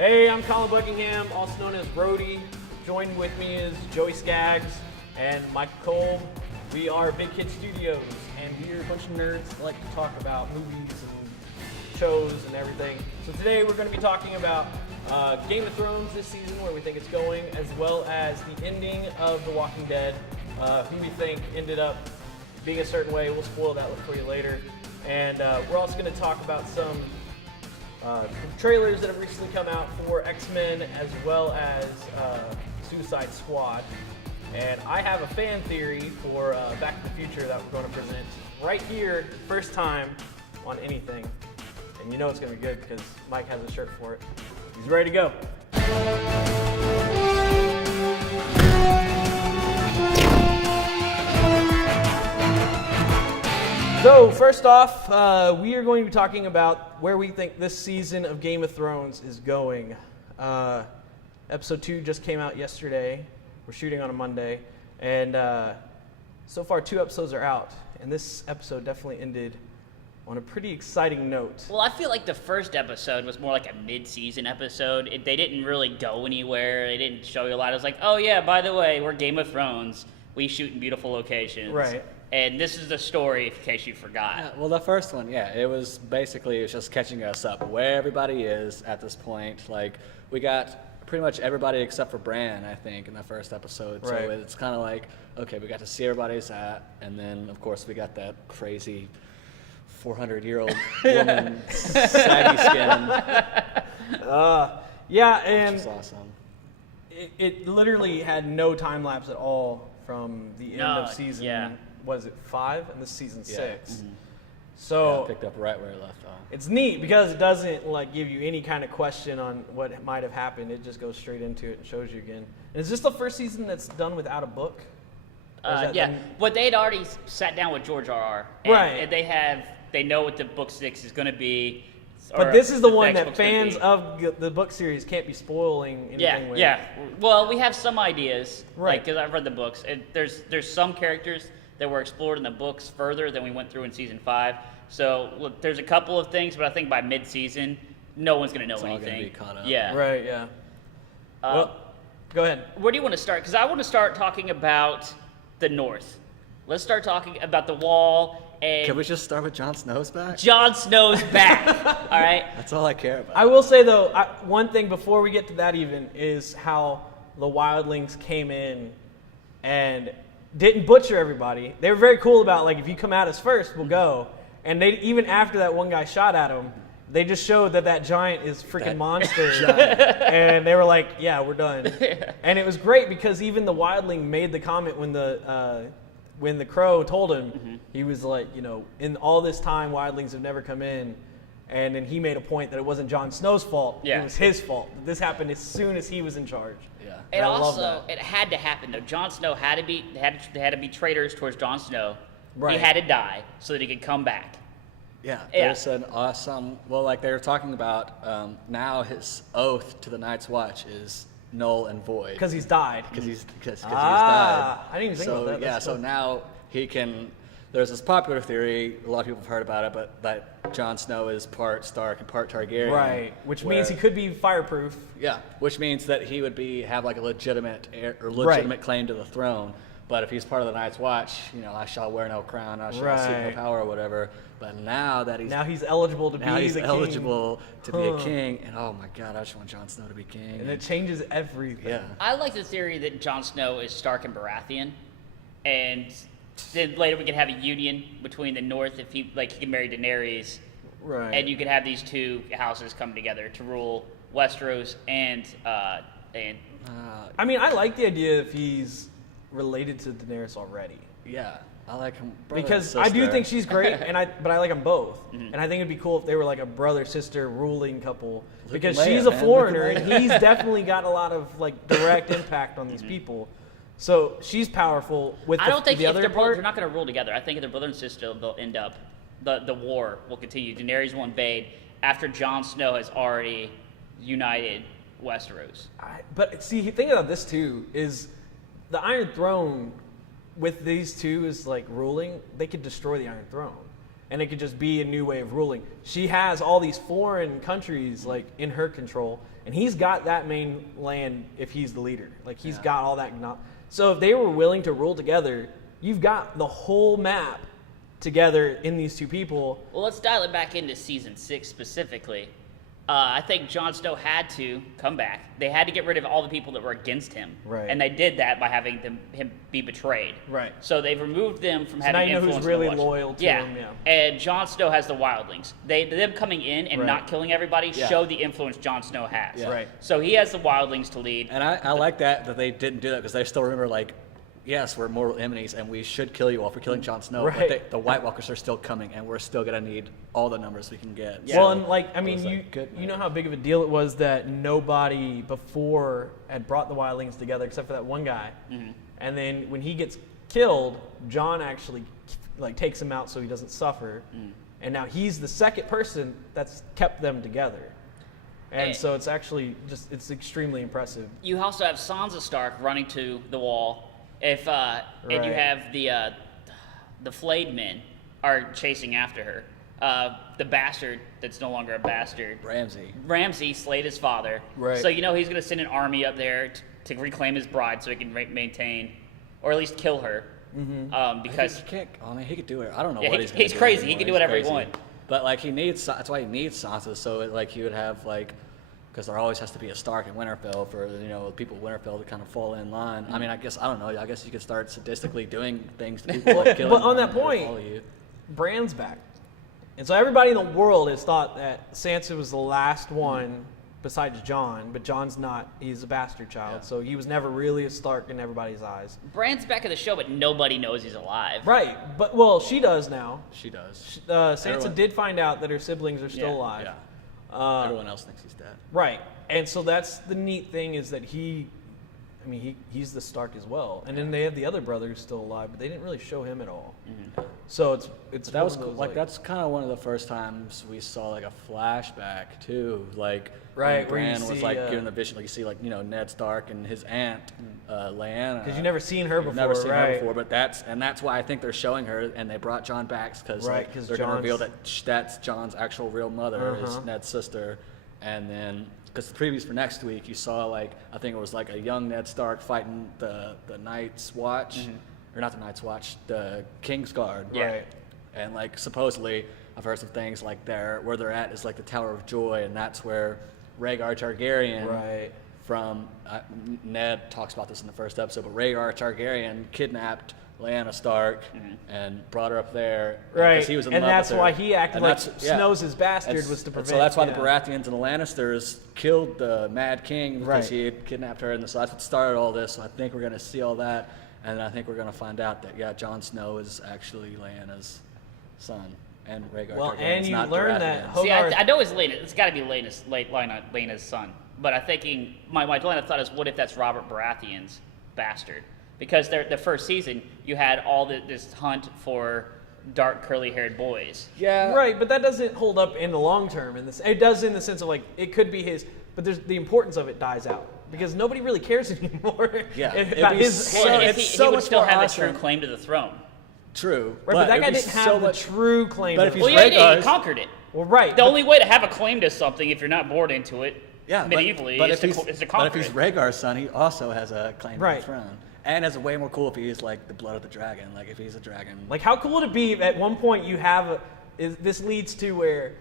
Hey, I'm Collin Buckingham, also known as Brody. Joined with me is Joey Skaggs and Michael Cole. We are Big Kid Studios, and we're a bunch of nerds that like to talk about movies and shows and everything. So today we're going to be talking about Game of Thrones this season, where we think it's going, as well as the ending of The Walking Dead, who we think ended up being a certain way. We'll spoil that for you later. And we're also going to talk about some trailers that have recently come out for X-Men as well as Suicide Squad. And I have a fan theory for Back to the Future that we're going to present right here, first time on anything. And you know it's going to be good because Mike has a shirt for it. He's ready to go. So first off, we are going to be talking about where we think this season of Game of Thrones is going. Episode 2 just came out yesterday. We're shooting on a Monday. And so far 2 episodes are out. And this episode definitely ended on a pretty exciting note. Well, I feel like the first episode was more like a mid-season episode. They didn't really go anywhere. They didn't show you a lot. It was like, oh yeah, by the way, we're Game of Thrones. We shoot in beautiful locations. Right. And this is the story, in case you forgot. Yeah, well, the first one, it was just catching us up where everybody is at this point. Like, we got pretty much everybody except for Bran, I think, in the first episode. Right. So it's kind of like, okay, we got to see everybody's at, and then, of course, we got that crazy 400-year-old woman, saggy skin. Yeah, and which is awesome. It literally had no time lapse at all from the end of season. Yeah. Was it 5? And this is season 6. Mm-hmm. So Picked up right where it left off. it's neat because it doesn't like give you any kind of question on what might have happened. It just goes straight into it and shows you again. And is this the first season that's done without a book? But they'd already sat down with George R.R. And, Right. and they know what the book 6 is going to be. But this is the one next that book's gonna fans be. of the book series can't be spoiling anything with. Yeah. Well, we have some ideas, Right. because I've read the books. There's some characters that were explored in the books further than we went through in season 5. So look, there's a couple of things, but I think by mid-season, no one's going to know It's all anything. gonna be caught up. Yeah. Right, yeah. Well, go ahead. Where do you want to start? Because I want to start talking about the North. Let's start talking about the Wall and Can we just start with Jon Snow's back? Jon Snow's back. All right. That's all I care about. I will say, though, one thing before we get to that even is how the wildlings came in and didn't butcher everybody. They were very cool about, like, if you come at us first, we'll go. And they even after that one guy shot at him, they just showed that giant is freaking monster. And they were like, yeah, we're done. And it was great because even the wildling made the comment when the crow told him, he was like, in all this time, wildlings have never come in. And then he made a point that it wasn't Jon Snow's fault. Yeah. It was his fault. This happened as soon as he was in charge. Yeah. And I love also, that. it had to happen though. Jon Snow had to be traitors towards Jon Snow. Right. He had to die so that he could come back. Yeah, Yeah. there's an awesome. Well, like they were talking about, now his oath to the Night's Watch is null and void Because he's died. because he's died. I didn't even think so, about that. Yeah, That's so cool. now he can. There's this popular theory, a lot of people have heard about it, but that Jon Snow is part Stark and part Targaryen. Right, which where- means he could be fireproof. Yeah, which means that he would have like a legitimate claim to the throne. But if he's part of the Night's Watch, I shall wear no crown, I shall seek no Right. power or whatever. But now that He's eligible to be he's the king. eligible to be a king, and oh my God, I just want Jon Snow to be king. And it changes everything. yeah, I like the theory that Jon Snow is Stark and Baratheon, and then later we could have a union between the North if he can marry Daenerys, Right. and you could have these two houses come together to rule Westeros and I mean, I like the idea if he's related to Daenerys already. yeah, I like him brother Because and I do sister. think she's great, but I like them both. And I think it'd be cool if they were like a brother-sister ruling couple. Because Leia, she's a man. foreigner, Look at and he's definitely got a lot of direct impact on these people. So she's powerful with I don't think the if other they're part. they're not going to rule together. I think if they're brother and sister, they'll end up. The war will continue. Daenerys will invade after Jon Snow has already united Westeros. But see, think about this too, is the Iron Throne with these two is ruling, they could destroy the Iron Throne. and it could just be a new way of ruling. She has all these foreign countries like in her control, and he's got that main land if he's the leader. Like he's got all that. So if they were willing to rule together, you've got the whole map together in these two people. Well, let's dial it back into season 6 specifically. I think Jon Snow had to come back. They had to get rid of all the people that were against him. Right. And they did that by having him be betrayed. Right. So they've removed them from having now you know influence. who's really on the watch. loyal to him. Yeah. And Jon Snow has the wildlings. Them coming in and not killing everybody show the influence Jon Snow has. Yeah. Right. So he has the wildlings to lead. And I like that they didn't do that because they still remember, like, yes, we're mortal enemies and we should kill you all for killing Jon Snow, Right. but the White Walkers are still coming and we're still going to need all the numbers we can get. Yeah. Well, So and like, I it mean, was like, good, you know man. how big of a deal it was that nobody before had brought the wildlings together except for that one guy. Mm-hmm. And then when he gets killed, Jon actually like takes him out so he doesn't suffer. And now he's the second person that's kept them together. And so it's actually just, it's extremely impressive. You also have Sansa Stark running to the wall. And you Right. have the flayed men are chasing after her. The bastard that's no longer a bastard. Ramsay slayed his father. Right. So you know he's going to send an army up there to reclaim his bride so he can maintain, or at least kill her. Because he can't. I mean, he could do it. I don't know Yeah, what he- he's gonna he's do crazy. He anymore. can do He's whatever he crazy. wants. But like he needs. That's why he needs Sansa. So like he would have like, because there always has to be a Stark in Winterfell for people of Winterfell to kind of fall in line. I mean, I guess I don't know. I guess you could start sadistically doing things to people like killing. But on them that to point, follow you. Bran's back. And so everybody in the world has thought that Sansa was the last one besides Jon, but Jon's not. He's a bastard child, Yeah. so he was never really a Stark in everybody's eyes. Bran's back in the show, but nobody knows he's alive. Right, but well, she does now. She does. Sansa Everyone- did find out that her siblings are still Yeah, alive. Yeah. Everyone else thinks he's dead. Right, and so that's the neat thing is that he's the Stark as well, and then they have the other brother who's still alive, but they didn't really show him at all. So it's But that one was of those, like that's kind of one of the first times we saw like a flashback too, like Right, when where you Bran was see, like given the vision, like you see like Ned Stark and his aunt Lyanna. because you've never seen her before. You've never seen right? her before, but that's why I think they're showing her, and they brought Jon back because Right, like, 'cause they're going to reveal Jon's- that that's Jon's actual real mother, is Ned's sister, and then because the previews for next week, you saw like I think it was like a young Ned Stark fighting the Night's Watch, or not the Night's Watch, the King's Guard. Yeah. Right. And like supposedly, I've heard some things like where they're at is like the Tower of Joy, and that's where Rhaegar Targaryen Right. from Ned talks about this in the first episode, but Rhaegar Targaryen kidnapped Lyanna Stark and brought her up there. Right, because he was in and love that's with her. why he acted And like that's- yeah. Snow's his bastard And was to and prevent. So that's why yeah. the Baratheons and the Lannisters killed the Mad King because Right. he had kidnapped her, and so that's what started all this. So I think we're going to see all that, and I think we're going to find out that Jon Snow is actually Lyanna's son, and Rhaegar Well, Targaryen's and you not learn that Baratheon. See, Hogarth- I know it's Lena. It's got to be Lena's son. But I'm thinking, my line of thought is, what if that's Robert Baratheon's bastard? Because the first season, you had all this hunt for dark, curly-haired boys. Yeah. Right, but that doesn't hold up in the long term. It does in the sense of like it could be his, but the importance of it dies out because nobody really cares anymore. Yeah, it'd about be his. so- Well, it's he so would much still more have awesome. a true claim to the throne. True. Right, but that it'd guy be didn't have so the much- true claim. But to if the he's Well, throne. yeah, he Rhaegar's- conquered it. Well, right. The only way to have a claim to something, if you're not born into it, Yeah, medievally, but is if to he's conquer but if he's it. Rhaegar's son, he also has a claim to Right. the throne, and it's way more cool if he's like the blood of the dragon. Like if he's a dragon. Like, how cool would it be if at one point you have this leads to where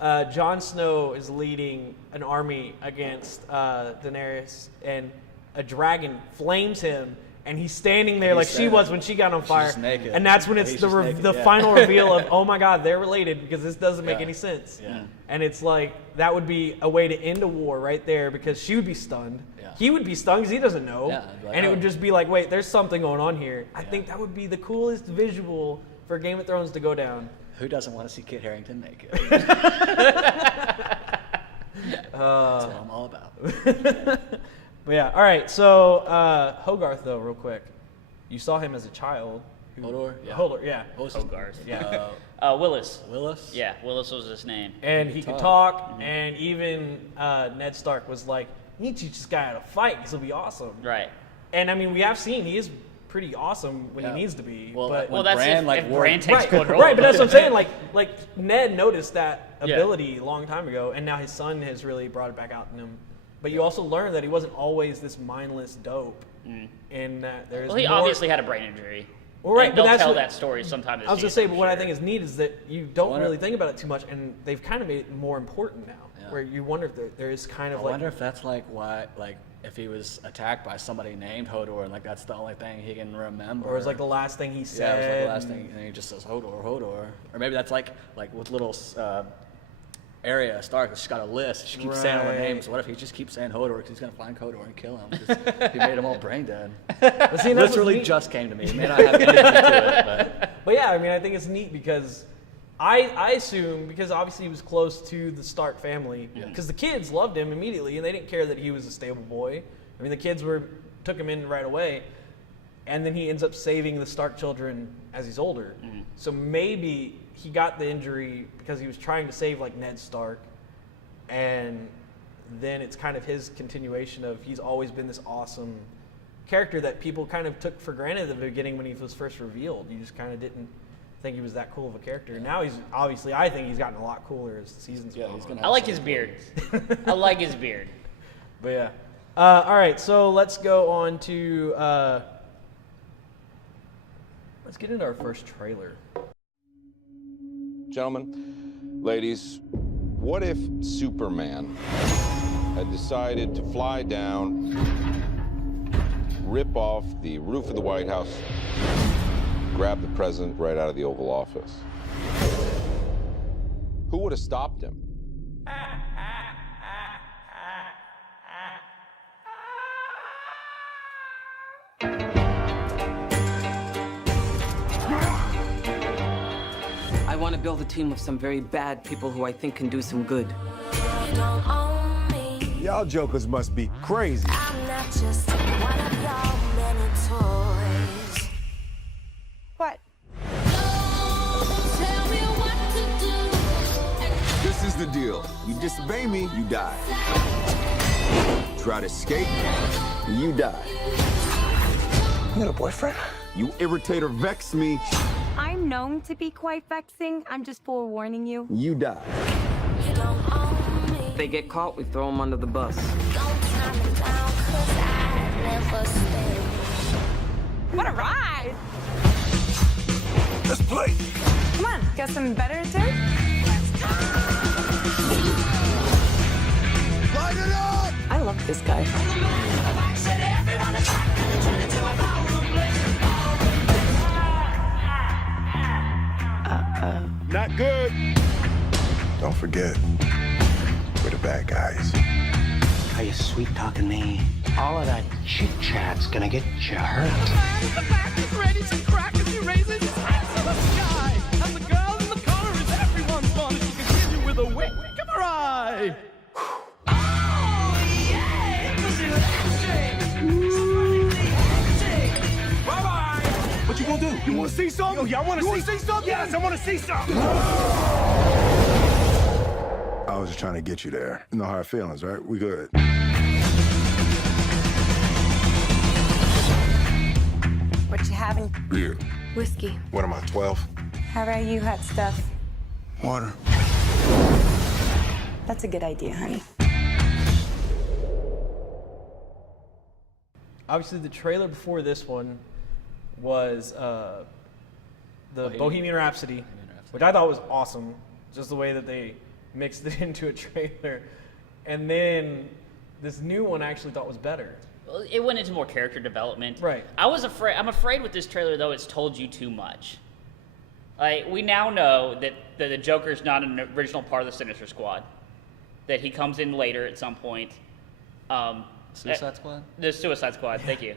Jon Snow is leading an army against Daenerys, and a dragon flames him, and he's standing there like she standing- was when she got on fire, just naked. and that's when it's He's the just naked, the yeah. final reveal of, oh my God, they're related because this doesn't make Yeah. any sense. Yeah. And it's like that would be a way to end a war right there because she would be stunned. Yeah. He would be stunned because he doesn't know, Yeah, like, and it would oh. just be like, wait, there's something going on here. I think that would be the coolest visual for Game of Thrones to go down. Who doesn't want to see Kit Harington naked? That's what I'm all about. But yeah, all right. So Hogarth, though, real quick, you saw him as a child. Hodor? Yeah. Hodor, yeah, What was his- Hogarth. yeah. Willis. Willis? Yeah, Willis was his name. And he could talk, and even Ned Stark was like, "You need to teach this guy how to fight. This will be awesome." Right. And I mean, we have seen he is pretty awesome when he needs to be. Well, but when that's Bran, if Bran takes right, control. right, but that's what I'm saying. Like Ned noticed that ability a long time ago, and now his son has really brought it back out in him. But you also learn that he wasn't always this mindless dope, and that there's. Well, he obviously had a brain injury. Well, right, and but they'll that's tell what, that story sometime this I was gonna season, say, but what I think is neat is that you don't really think about it too much, and they've kind of made it more important now, where you wonder if there is kind of I wonder if that's like why, like, if he was attacked by somebody named Hodor, and like that's the only thing he can remember. or it's like the last thing he said. Yeah, it was like the last thing, and he just says Hodor, Hodor. Or maybe that's like with little Arya Stark, she's got a list. She keeps saying all the names. What if he just keeps saying Hodor because he's gonna find Hodor and kill him? 'Cause he made them all brain dead. But see, Literally just came to me. It may not have anything to it, but yeah, I mean, I think it's neat because I assume, because obviously he was close to the Stark family, because the kids loved him immediately and they didn't care that he was a stable boy. I mean, the kids took him in right away, and then he ends up saving the Stark children as he's older. So maybe he got the injury because he was trying to save like Ned Stark, and then it's kind of his continuation of he's always been this awesome character that people kind of took for granted at the beginning when he was first revealed. You just kind of didn't think he was that cool of a character. Now he's obviously, I think he's gotten a lot cooler as the seasons go on. I like his beard. I like his beard. But yeah. All right, so let's go on to let's get into our first trailer. Gentlemen, ladies, what if Superman had decided to fly down, rip off the roof of the White House, grab the president right out of the Oval Office? Who would have stopped him? I want to build a team of some very bad people who I think can do some good. Y'all jokers must be crazy. I'm not just one of y'all many toys. What? Tell me what to do. This is the deal. You disobey me, you die. Try to escape, you die. You got a boyfriend? You irritate or vex me, I'm known to be quite vexing. I'm just forewarning you. you die. You don't own me. If they get caught, we throw them under the bus. Don't tie me down, 'cause I never stay. What a ride! Let's play. Come on, got some better to do? Light it up! I love this guy. Not good. Don't forget, we're the bad guys. Are you sweet talking me? All of that chit chat's gonna get you hurt. What you gonna do? You wanna see something? Yo, y'all wanna see something? Yes, I wanna see something. I was just trying to get you there. You know how I feelings, right? We good. What you having? Beer. Whiskey. What am I, 12? How about you, hot stuff? Water. That's a good idea, honey. Obviously, the trailer before this one was the Bohemian Rhapsody, which I thought was awesome, just the way that they mixed it into a trailer. And then this new one I actually thought was better. Well, it went into more character development. Right. I'm afraid with this trailer, though, it's told you too much. Like, we now know that the Joker's not an original part of the Sinister Squad. That he comes in later at some point. Suicide Squad? The Suicide Squad, thank you.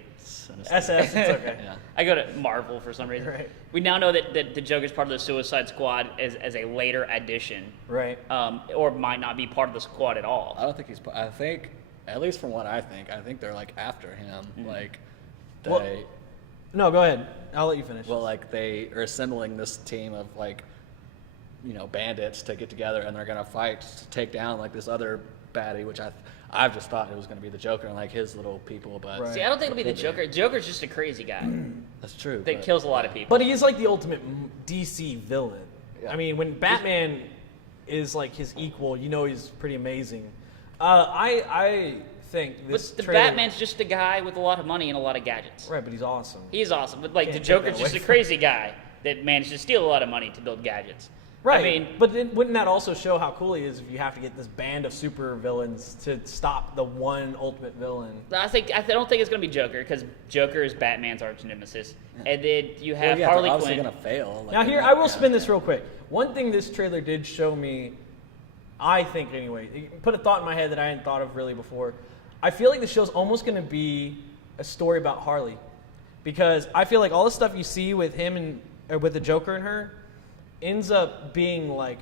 SS, it's okay. Yeah. I go to Marvel for some reason. Right. We now know that the Joker's part of the Suicide Squad as a later addition. Right. Or might not be part of the squad at all. I don't think he's. I think, at least from what I think they're like after him. Like, they. Well, no, go ahead. I'll let you finish. Well, like they are assembling this team of like bandits to get together and they're gonna fight to take down like this other baddie, which I've just thought it was gonna be the Joker and like his little people, but See, I don't think it'll be the Joker. Joker's just a crazy guy that's true. that kills a lot of people. But he's like the ultimate DC villain. Yeah. I mean, when Batman is like his equal, he's pretty amazing. I think this. But the trailer, Batman's just a guy with a lot of money and a lot of gadgets. right, but he's awesome. He's awesome, but like Can't the take Joker's that just a away crazy guy that managed to steal a lot of money to build gadgets. Right, I mean, but then wouldn't that also show how cool he is if you have to get this band of super villains to stop the one ultimate villain? I don't think it's gonna be Joker because Joker is Batman's arch nemesis, and then you have they're Harley obviously Quinn. gonna fail. Like, Now they're here, not- I will spin this real quick. One thing this trailer did show me, I think anyway, it put a thought in my head that I hadn't thought of really before. I feel like the show's almost going to be a story about Harley. Because I feel like all the stuff you see with him and with the Joker and her ends up being like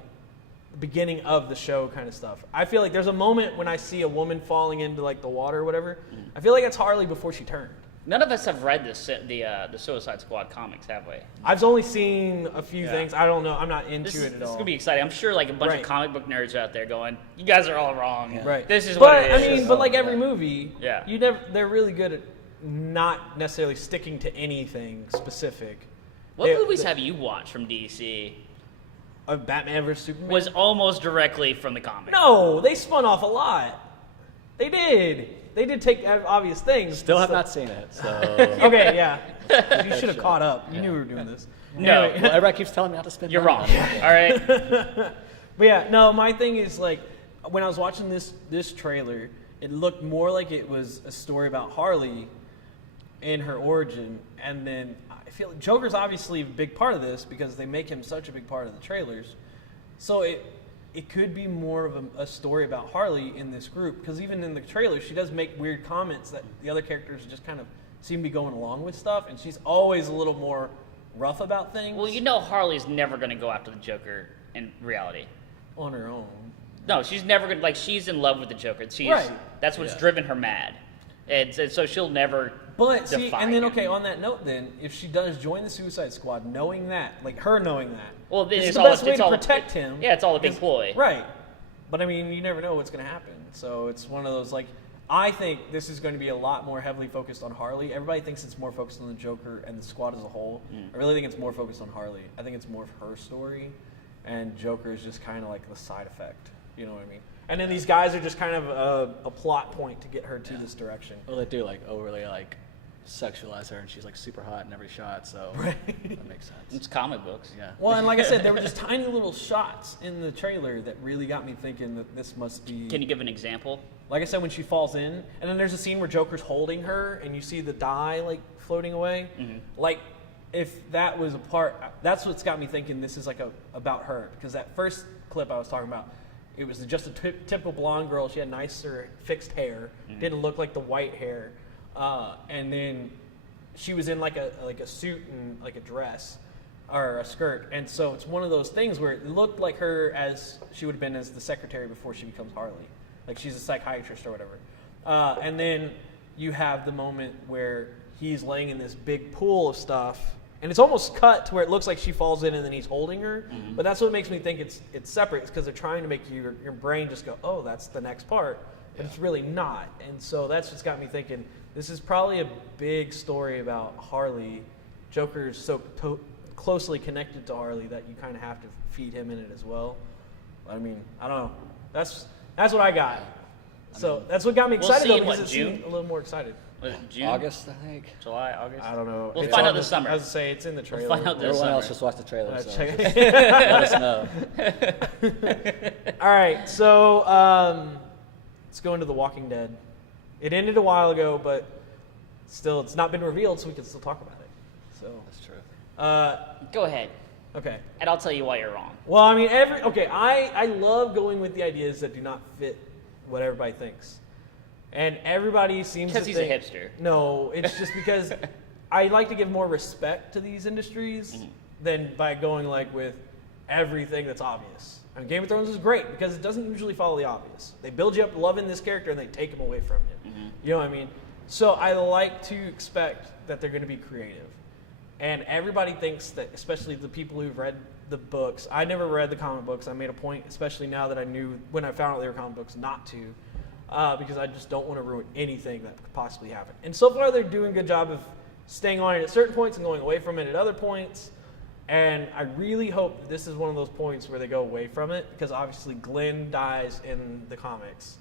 the beginning of the show kind of stuff. I feel like there's a moment when I see a woman falling into like the water or whatever. I feel like that's Harley before she turned. None of us have read the Suicide Squad comics, have we? I've only seen a few things. I don't know. I'm not into This it at is all. gonna be exciting. I'm sure like a bunch Right. of comic book nerds out there going, "You guys are all wrong. Right. This is but, what it is." I mean, but like every movie, Yeah. they're really good at not necessarily sticking to anything specific. What movies have you watched from DC? Batman vs Superman? Was almost directly from the comic. No, they spun off a lot. They did. They did take obvious things. Still have not seen it, so. Okay, yeah. You should have caught up. You knew we were doing this. No. Anyway. Well, everybody keeps telling me not to spend You're money wrong. on it. All right. But yeah, no, my thing is like when I was watching this trailer, it looked more like it was a story about Harley and her origin, and then I feel like Joker's obviously a big part of this because they make him such a big part of the trailers. So it could be more of a story about Harley in this group, because even in the trailer, she does make weird comments that the other characters just kind of seem to be going along with stuff, and she's always a little more rough about things. Well, Harley's never going to go after the Joker in reality. On her own. No, she's never going to, like, she's in love with the Joker. Right. That's what's driven her mad. And so she'll never But see, defy and then him. okay, on that note, then if she does join the Suicide Squad, knowing that, like her knowing that, Well, then it's it's the all- best way it's to all- protect him. Yeah, it's all a big because- ploy. right? But I mean, you never know what's going to happen. So it's one of those like, I think this is going to be a lot more heavily focused on Harley. Everybody thinks it's more focused on the Joker and the squad as a whole. I really think it's more focused on Harley. I think it's more of her story, and Joker is just kind of like the side effect. You know what I mean? And then these guys are just kind of a plot point to get her to this direction. Well, they do like overly like sexualize her, and she's like super hot in every shot, so that makes sense. It's comic books. Yeah. Well, and like I said, there were just tiny little shots in the trailer that really got me thinking that this must be. Can you give an example? Like I said, when she falls in, and then there's a scene where Joker's holding her, and you see the dye like floating away. Like, if that was a part, that's what's got me thinking this is like about her, because that first clip I was talking about, it was just a typical blonde girl. She had nicer fixed hair, didn't look like the white hair, and then she was in like a suit and like a dress or a skirt, and so it's one of those things where it looked like her as she would have been as the secretary before she becomes Harley, like she's a psychiatrist or whatever, and then you have the moment where he's laying in this big pool of stuff. And it's almost cut to where it looks like she falls in and then he's holding her. But that's what makes me think it's separate. It's because they're trying to make your brain just go, oh, that's the next part. But it's really not. And so that's what's got me thinking this is probably a big story about Harley. Joker's so closely connected to Harley that you kind of have to feed him in it as well. I mean, I don't know. That's what I got. So that's what got me We'll excited see though, in because what, it June? seemed a little more excited. Was it June? August, I think. July, August? I don't know. We'll It's find on out this summer. I was to say it's in the trailer. find out this Everyone summer. else just watch the trailer, so check just it. let us know. All right, so let's go into The Walking Dead. It ended a while ago, but still, it's not been revealed, so we can still talk about it. So That's true. Go ahead, okay. and I'll tell you why you're wrong. Well, I mean, I love going with the ideas that do not fit what everybody thinks, and everybody seems to Because he's think, a hipster. No, it's just because I like to give more respect to these industries than by going like with everything that's obvious. I mean, Game of Thrones is great because it doesn't usually follow the obvious. They build you up loving this character and they take him away from you. You know what I mean? So I like to expect that they're going to be creative. And everybody thinks that, especially the people who've read the books. I never read the comic books. I made a point, especially now that I knew when I found out they were comic books, not to, because I just don't want to ruin anything that could possibly happen. And so far, they're doing a good job of staying on it at certain points and going away from it at other points. And I really hope that this is one of those points where they go away from it, because obviously Glenn dies in the comics.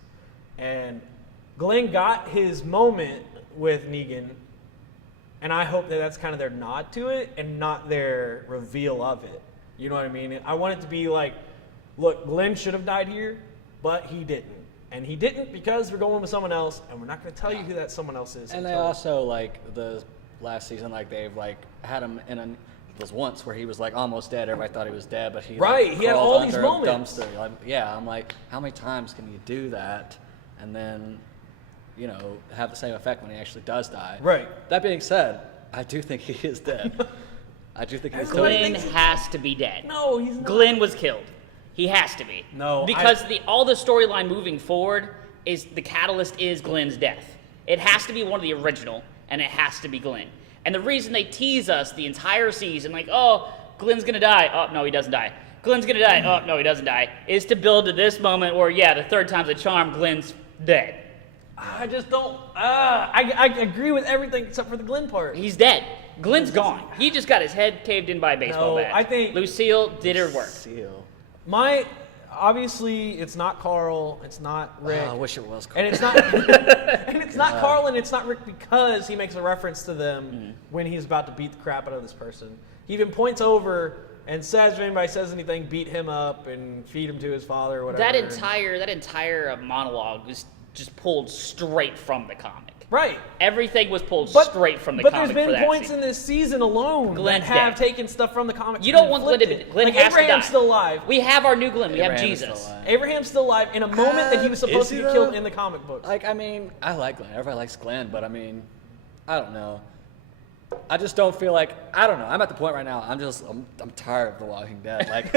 And Glenn got his moment with Negan, and I hope that that's kind of their nod to it and not their reveal of it. You know what I mean? I want it to be like, look, Glenn should have died here, but he didn't. And he didn't because we're going with someone else, and we're not going to tell you who that someone else is. And they also, like, the last season, like, they've, like, had him in a... was once where he was like almost dead. Everybody thought he was dead, but he right. Like, he had all these under a moments. Dumpster. Like, yeah, I'm like, how many times can you do that, and then, you know, have the same effect when he actually does die? Right. That being said, I do think he is dead. I do think he's Glenn has to be dead. No, he's not. Glenn was killed. He has to be. No, because all the storyline moving forward is the catalyst is Glenn's death. It has to be one of the original, and it has to be Glenn. And the reason they tease us the entire season, like, oh, Glenn's gonna die. Oh, no, he doesn't die. Glenn's gonna die. Oh, no, he doesn't die. Is to build to this moment where, yeah, the third time's a charm, Glenn's dead. I just don't. I agree with everything except for the Glenn part. He's dead. Glenn's gone. He just got his head caved in by a baseball bat. I think Lucille did her work. Obviously, it's not Carl. It's not Rick. I wish it was Carl. And it's not. And it's not Carl, and it's not Rick because he makes a reference to them when he's about to beat the crap out of this person. He even points over and says, if anybody says anything, beat him up and feed him to his father or whatever. That entire monologue was just pulled straight from the comic. Right. Everything was pulled straight from the comic. But there's been points in this season alone Glenn's that have dead. taken stuff from the comic. You don't want Glenn to be. Glenn like has Abraham's to die. still alive. We have our new Glenn. We have Abraham is Jesus. still alive. Abraham's still alive in a moment that he was supposed to be killed in the comic books. Like, I mean, I like Glenn. Everybody likes Glenn, but I mean, I don't know. I just don't feel like, I don't know. I'm at the point right now, I'm tired of The Walking Dead. Like,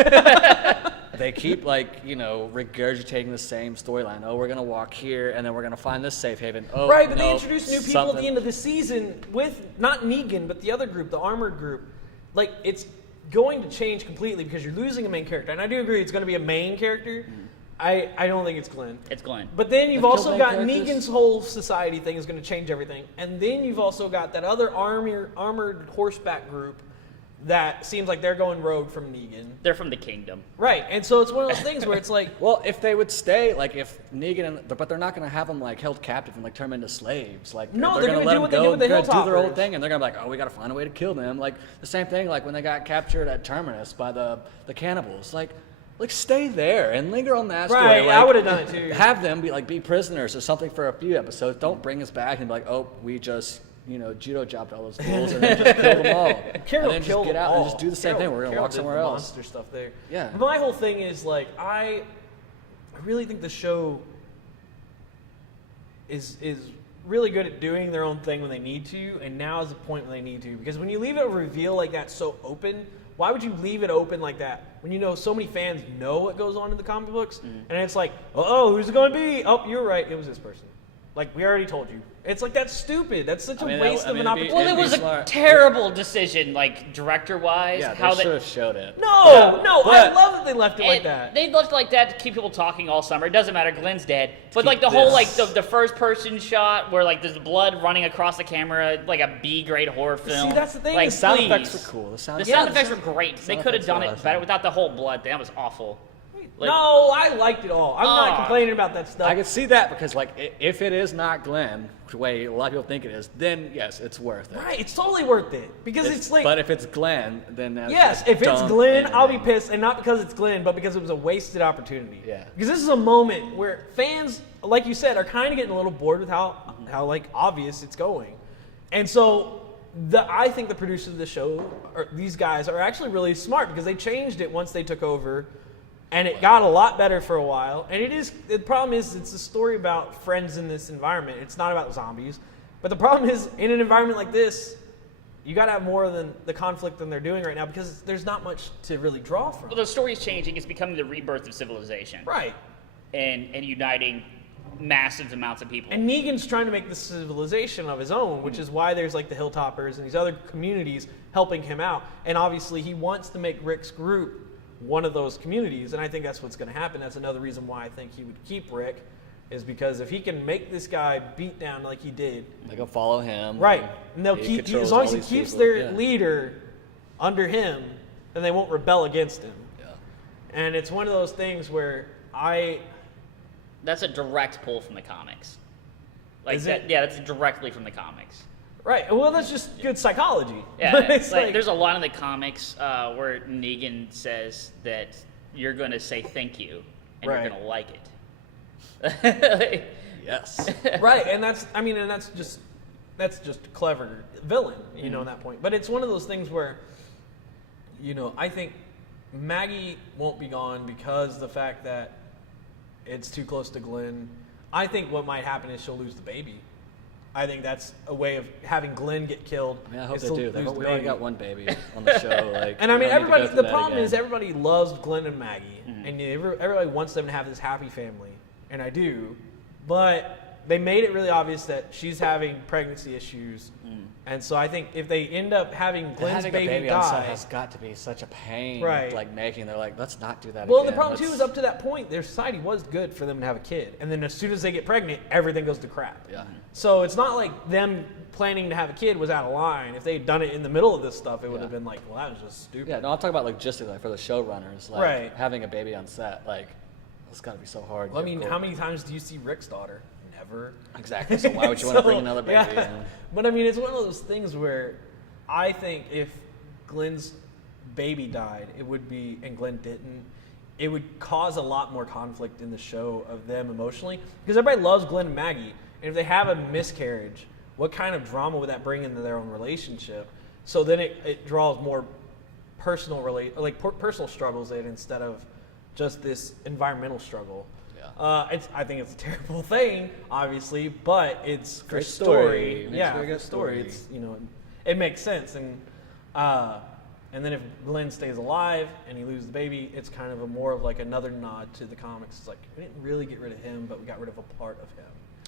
they keep, like, you know, regurgitating the same storyline. Oh, we're going to walk here, and then we're going to find this safe haven. Oh, right, but no, they introduced new people at the end of the season with, not Negan, but the other group, the armored group. Like, it's going to change completely because you're losing a main character. And I do agree it's going to be a main character. I don't think it's Glenn. It's Glenn. But then you've also got characters? Negan's whole society thing is going to change everything. And then you've also got that other armored horseback group that seems like they're going rogue from Negan. They're from the kingdom. Right. And so it's one of those things where it's like... Well, if they would stay, like, if Negan, but they're not going to have them, like, held captive and, like, turn them into slaves. Like, No, they're they're going to do let what them they go, do with the they're gonna do their own Hilltoppers. thing, and they're going to be like, oh, we got to find a way to kill them. Like, the same thing, like, when they got captured at Terminus by the cannibals. Like, stay there and linger on that story. Right, like, I would have done it too. Have them be prisoners or something for a few episodes. Don't bring us back and be like, oh, we just, you know, judo chopped all those fools and then just kill them all. Carol and then just killed get out them and all. just do the same Carol- thing. We're going to Carol walk did somewhere the else. monster stuff there. Yeah. My whole thing is, like, I really think the show is really good at doing their own thing when they need to, and now is the point when they need to. Because when you leave it a reveal like that so open, why would you leave it open like that when you know so many fans know what goes on in the comic books? And it's like, oh, who's it going to be? Oh, you're right, it was this person. Like, we already told you. It's like, that's stupid. That's such a waste of an opportunity. Well, it was a terrible decision, like, director-wise. Yeah, how they should have showed it. No, I but- love that they left it like that. They left it like that to keep people talking all summer. It doesn't matter. Glenn's dead. But like the whole like the first-person shot where like there's blood running across the camera, like a B-grade horror film. See, that's the thing. Like, the Sound please. effects were cool. The sound effects were great. They sound could have effects done were it awesome. better without the whole blood thing. That was awful. Like, No, I liked it all. I'm not complaining about that stuff. I can see that because, like, if it is not Glenn, the way a lot of people think it is, then yes, it's worth it. Right, it's totally worth it. Because it's like... But if it's Glenn, then that's Yes, a if it's dumb Glenn, I'll be ending. pissed, and not because it's Glenn, but because it was a wasted opportunity. Yeah. Because this is a moment where fans, like you said, are kind of getting a little bored with how like obvious it's going, and so I think the producers of the show, or these guys, are actually really smart because they changed it once they took over, and it got a lot better for a while. And the problem is it's a story about friends in this environment. It's not about zombies, but the problem is in an environment like this, you got to have more than the conflict than they're doing right now because there's not much to really draw from. Well, the story's changing. It's becoming the rebirth of civilization. Right. And uniting massive amounts of people. And Negan's trying to make this civilization of his own, which is why there's like the Hilltoppers and these other communities helping him out. And obviously he wants to make Rick's group one of those communities, and I think that's what's going to happen. That's another reason why I think he would keep Rick, is because if he can make this guy beat down like he did, They go follow him. right? And they'll He keep controls as long as all he these keeps people. their Yeah. leader under him, then they won't rebel against him. Yeah. And it's one of those things where That's a direct pull from the comics. Like Is that, it? yeah, that's directly from the comics. right. Well, that's just good psychology. Yeah, But it's like, there's a lot in the comics where Negan says that you're going to say thank you and Right. you're going to like it. Yes. right, and that's just clever villain, you know, in that point. But it's one of those things where, you know, I think Maggie won't be gone because the fact that it's too close to Glenn. I think what might happen is she'll lose the baby. I think that's a way of having Glenn get killed. I mean, I hope is they to do. lose the We already baby. got one baby on the show. Like, And I we mean, don't need to go everybody. through The that problem is again. everybody loves Glenn and Maggie, and everybody wants them to have this happy family, and I do. But they made it really obvious that she's having pregnancy issues, and so I think if they end up having Glenn's having baby, a baby on set die, has got to be such a pain. Right. Like making, they're like, let's not do that well, again. the problem too Let's- is up to that point, their society was good for them to have a kid, and then as soon as they get pregnant, everything goes to crap. Yeah. So it's not like them planning to have a kid was out of line. If they had done it in the middle of this stuff, it would have been like, well, that was just stupid. Yeah, no, I'm talking about logistically, like for the showrunners, like Right. having a baby on set, like it's got to be so hard. Well, I mean, difficult. how many times do you see Rick's daughter? Never. Exactly. So why would you want to So, bring another baby yeah. in? But I mean, it's one of those things where I think if Glenn's baby died, it would be, and Glenn didn't, it would cause a lot more conflict in the show of them emotionally, because everybody loves Glenn and Maggie, and if they have a miscarriage, what kind of drama would that bring into their own relationship? So then it draws more personal personal struggles in instead of just this environmental struggle. Yeah. I think it's a terrible thing, obviously, but it's for Great story. story. Makes Yeah, for a good for story. story. It's, you know, it makes sense, and then if Glenn stays alive and he loses the baby, it's kind of more of like another nod to the comics. It's like we didn't really get rid of him, but we got rid of a part of him.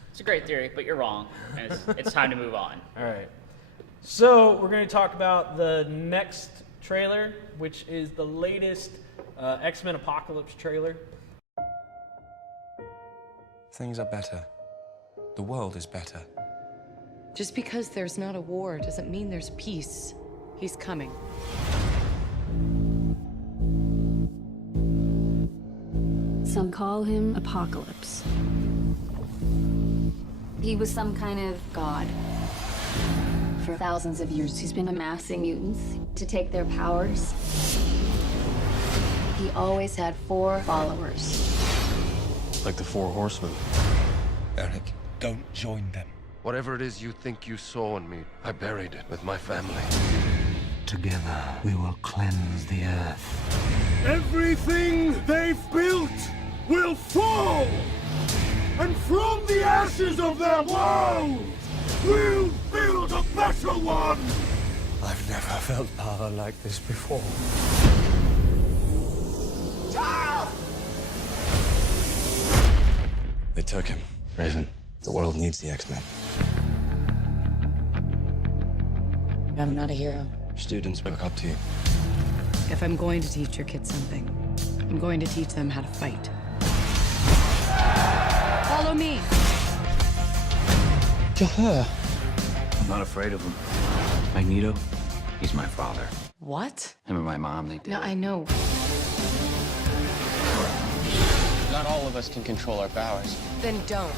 It's a great theory, but you're wrong, and it's time to move on. All right. So we're going to talk about the next trailer, which is the latest X-Men Apocalypse trailer. Things are better. The world is better. Just because there's not a war doesn't mean there's peace. He's coming. Some call him Apocalypse. He was some kind of god. For thousands of years, he's been amassing mutants to take their powers. He always had 4 followers. Like the 4 horsemen. Eric, don't join them. Whatever it is you think you saw in me, I buried it with my family. Together, we will cleanse the earth. Everything they've built will fall! And from the ashes of their world, we'll build a better one! I've never felt power like this before. They took him. Raven, the world needs the X-Men. I'm not a hero. Students look up to you. If I'm going to teach your kids something, I'm going to teach them how to fight. Follow me. You're her. I'm not afraid of him. Magneto, he's my father. What? Him and my mom, they did. No, I know. Not all of us can control our powers. Then don't.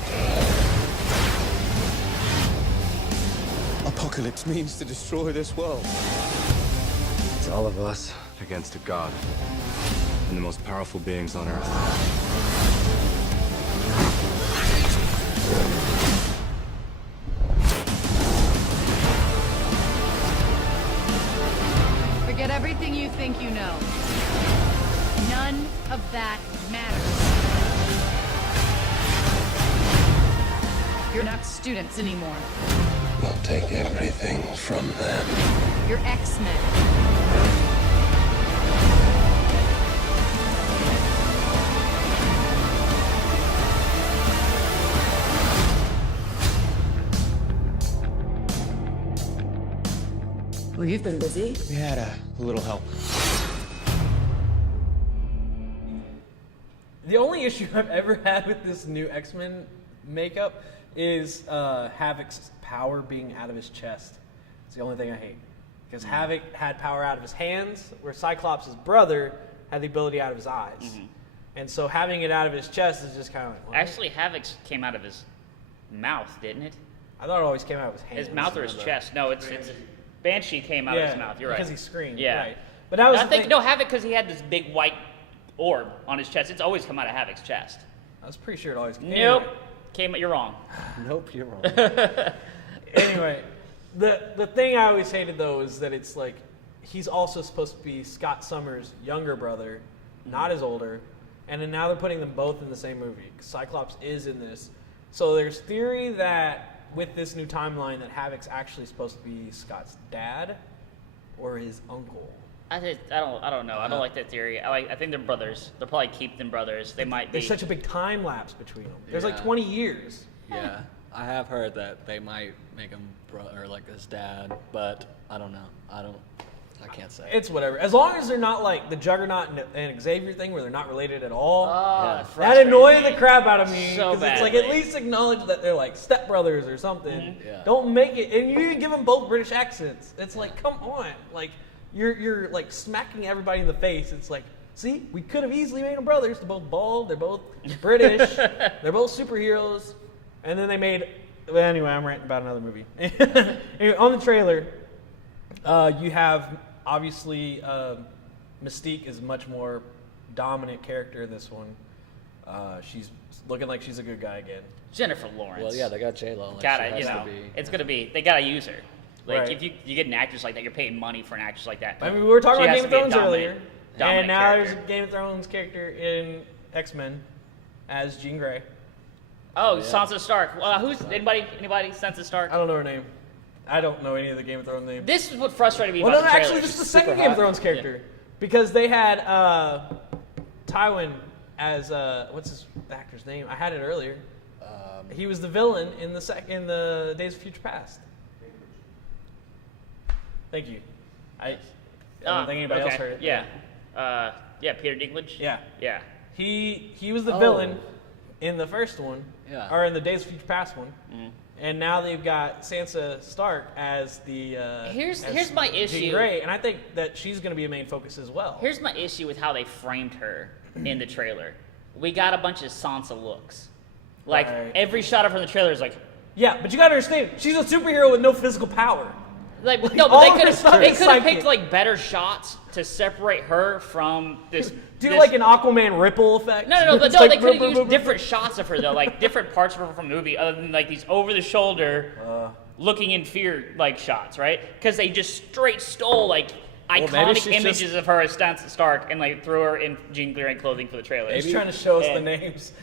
Apocalypse means to destroy this world. It's all of us against a god. And the most powerful beings on Earth. Forget everything you think you know. None of that matters. You're not students anymore. We'll take everything from them. You're X-Men. Well, you've been busy. We had a little help. The only issue I've ever had with this new X-Men makeup is Havoc's power being out of his chest. It's the only thing I hate. Because Havoc had power out of his hands, where Cyclops' brother had the ability out of his eyes. And so having it out of his chest is just kind of like, what? Actually, Havoc came out of his mouth, didn't it? I thought it always came out of his hands. His mouth or his chest? No, it's Banshee came out of his mouth. You're right. Because he screamed. Yeah. Right. But that was I think Havoc because he had this big white orb on his chest. It's always come out of Havoc's chest. I was pretty sure it always came. Nope. You're wrong. Nope, you're wrong. Anyway, the thing I always hated though is that it's like he's also supposed to be Scott Summers' younger brother, not his older, and then now they're putting them both in the same movie. Cyclops is in this, so there's theory that with this new timeline that Havoc's actually supposed to be Scott's dad or his uncle. I don't know. I don't like that theory. I think they're brothers. They'll probably keep them brothers. They might be. There's such a big time lapse between them. There's like 20 years. Yeah, I have heard that they might make him brother, or like his dad, but I don't know. I can't say. It's whatever. As long as they're not like the Juggernaut and Xavier thing where they're not related at all. That annoyed the crap out of me. So Because it's like at least acknowledge that they're like stepbrothers or something. Yeah. Don't make it, and you even give them both British accents. It's like, come on. Like, you're like smacking everybody in the face. It's like, see, we could have easily made them brothers. They're both bald. They're both British. They're both superheroes. And then they made. Well, anyway, I'm ranting about another movie. Anyway, on the trailer, you have obviously Mystique is a much more dominant character in this one. She's looking like she's a good guy again. Jennifer Lawrence. Well, yeah, they got J-Lo. It's gonna be. They gotta use her. Like Right. if you get an actress like that, you're paying money for an actress like that. I mean, we were talking She about has Game of to be a Thrones earlier, dominant and now character. there's a Game of Thrones character in X-Men as Jean Grey. Oh, Sansa Stark. Who's anybody? Sansa Stark? I don't know her name. I don't know any of the Game of Thrones names. This is what frustrated me Well, about no, the trailer. actually, this is the second Game of Thrones character because they had Tywin as what's his actor's name? I had it earlier. He was the villain in the Days of Future Past. Thank you. I don't think anybody else heard it. Yeah. Peter Dinklage. Yeah. Yeah. He was the villain in the first one, or in the Days of Future Past one, and now they've got Sansa Stark as the. Here's my Jean issue. Grey, and I think that she's going to be a main focus as well. Here's my issue with how they framed her in the trailer. We got a bunch of Sansa looks. Like every shot of her in the trailer is like. Yeah, but you got to understand, she's a superhero with no physical power. No, but they could have picked like better shots to separate her from this. Like an Aquaman ripple effect. No, but It's no, like they could have used different shots of her though, like different parts of her from the movie, other than like these over the shoulder, looking in fear like shots, right? Because they just straight stole like iconic images of her as Sansa Stark and like threw her in Jean Grey clothing for the trailer. He's trying to show us the names.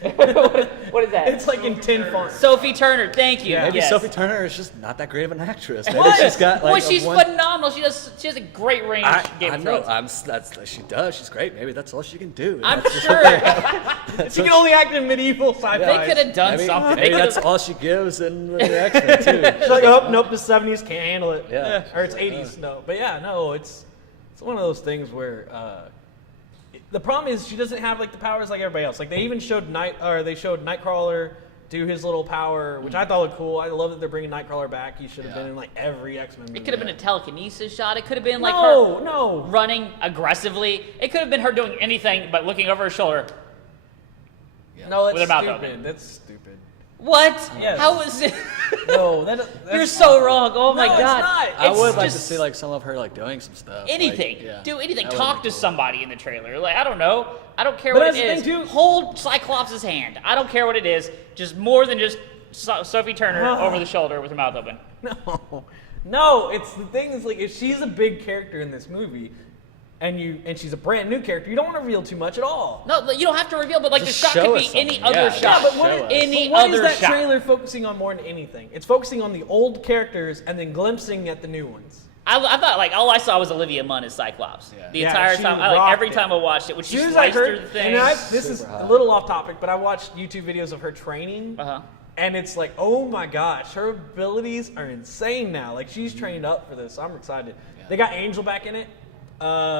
What is that? It's like in tin font. Sophie Turner, thank you. Yeah, maybe yes. Sophie Turner is just not that great of an actress. Maybe What? she's got like she's phenomenal. She has a great range. I know. She does. She's great. Maybe that's all she can do. I'm That's sure. She can only act in medieval sci-fi. They could have done something. Maybe that's all she gives in the X-Men too. She's like, oh, nope, the 70s can't handle it. Yeah. Or it's 80s, no. But yeah, no, it's one of those things where the problem is she doesn't have like the powers like everybody else. Like they even showed Nightcrawler do his little power, which I thought looked cool. I love that they're bringing Nightcrawler back. He should have been in like every X-Men movie. It could have been a telekinesis shot. It could have been like her No. running aggressively. It could have been her doing anything but looking over her shoulder. No, that's With her mouth stupid. open. That's stupid. What? Yes. How is it? No, that's You're so wrong. Oh my No, it's god. not. I would It's like to just see like some of her like doing some stuff. anything. Like, yeah. Do anything. That would Talk be to cool. somebody in the trailer. Like I don't know. I don't care But what that's it the is. thing, too. Hold Cyclops' hand. I don't care what it is. Just more than just Sophie Turner over the shoulder with her mouth open. No, it's the thing is like if she's a big character in this movie, and she's a brand new character, you don't want to reveal too much at all. No, you don't have to reveal, but like Just the shot show could us be any something. other Yeah, shot. but what- Any What other is that shot. trailer focusing on more than anything? It's focusing on the old characters and then glimpsing at the new ones. I thought like all I saw was Olivia Munn as Cyclops the Yeah, entire she time. rocked Every it. time I watched it, when she As soon as I sliced through heard, the thing. and this is a little off topic, but I watched YouTube videos of her training, And it's like, oh my gosh, her abilities are insane now. Like, she's trained up for this. I'm excited. Yeah. They got Angel back in it,